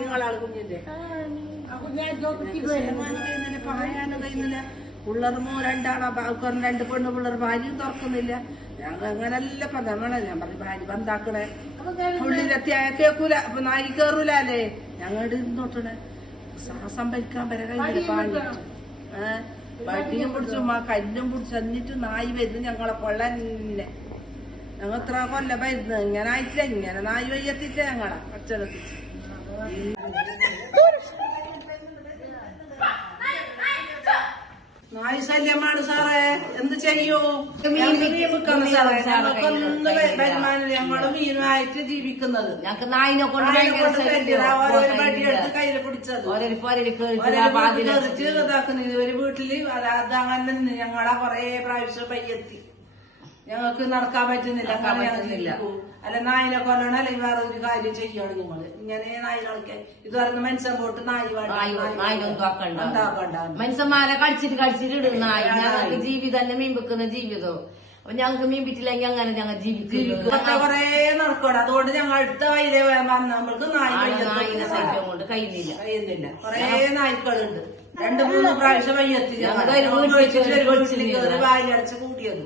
നിങ്ങളാൾ കുഞ്ഞിന്റെ പറയാനും കഴിയുന്നില്ല. പിള്ളേർമോ രണ്ടാളാ രണ്ട് പെണ്ണ് പിള്ളേർ ഭാര്യയും തുറക്കുന്നില്ല. ഞങ്ങൾ അങ്ങനല്ല നമ്മളെ ഞാൻ പറഞ്ഞു ഭാര്യ ബന്ധാക്കണേ ഉള്ളിലെത്തിയായ കേക്കൂല. അപ്പൊ നായി കേറൂല അല്ലേ ഞങ്ങളുടെ നോട്ടണേ ശ്വാസം ഭരിക്കാൻ വരെ കഴിഞ്ഞില്ല. പാഞ്ഞിട്ട് വടിയും പിടിച്ചു കല്ലും പിടിച്ചു എന്നിട്ട് നായി വരുന്നു ഞങ്ങളെ കൊള്ളന്നെ. ഞങ്ങൾ എത്ര കൊല്ല വരുന്നത് ഇങ്ങനെ ആയിട്ടില്ല. ഇങ്ങനെ നായി വയ്യത്തില്ല ഞങ്ങളെ അച്ഛനെത്തിച്ച്. നായി ശല്യമാണ് സാറേ. എന്ത് ചെയ്യൂ? മീൻ സാറേ. ഞങ്ങൾക്കൊന്ന് വരുമാനം. ഞങ്ങള് മീനുമായിട്ട് ജീവിക്കുന്നത്. ഞങ്ങക്ക് നായിനെ കൊണ്ട് വടിയെടുത്ത് കയ്യില് പിടിച്ചത് ഇതാക്കുന്നത്. ഒരു വീട്ടില് അതങ്ങനെ ഞങ്ങളെ കൊറേ പ്രാവശ്യം പയ്യെത്തി. ഞങ്ങൾക്ക് നടക്കാൻ പറ്റുന്നില്ല. അല്ല നായിനെ കൊല്ലണം അല്ലെങ്കിൽ വേറെ ഒരു കാര്യം ചെയ്യണം. നിങ്ങള് ഇങ്ങനെ നായികളൊക്കെ ഇത് പറയുന്ന മനുഷ്യൻ പോട്ട് മനുഷ്യന്മാരെ കളിച്ചിട്ട് ഇടും നായി. ഞങ്ങൾക്ക് ജീവിതം മീൻ വെക്കുന്ന ജീവിതം. അപ്പൊ ഞങ്ങൾക്ക് മീൻ പിറ്റില്ലെങ്കിൽ അങ്ങനെ ഞങ്ങൾ ജീവിക്കും. കൊറേ നടക്കണം. അതുകൊണ്ട് ഞങ്ങൾ അടുത്ത വൈദ്യ നമ്മൾക്ക് നായിനെ സൈക്യം കൊണ്ട് കഴിയുന്നില്ല. കൊറേ നായ്ക്കളുണ്ട്. 2-3 പ്രാവശ്യം വയ്യെത്തി. ഞങ്ങൾ ഭാര്യ അടച്ച് കൂടിയത്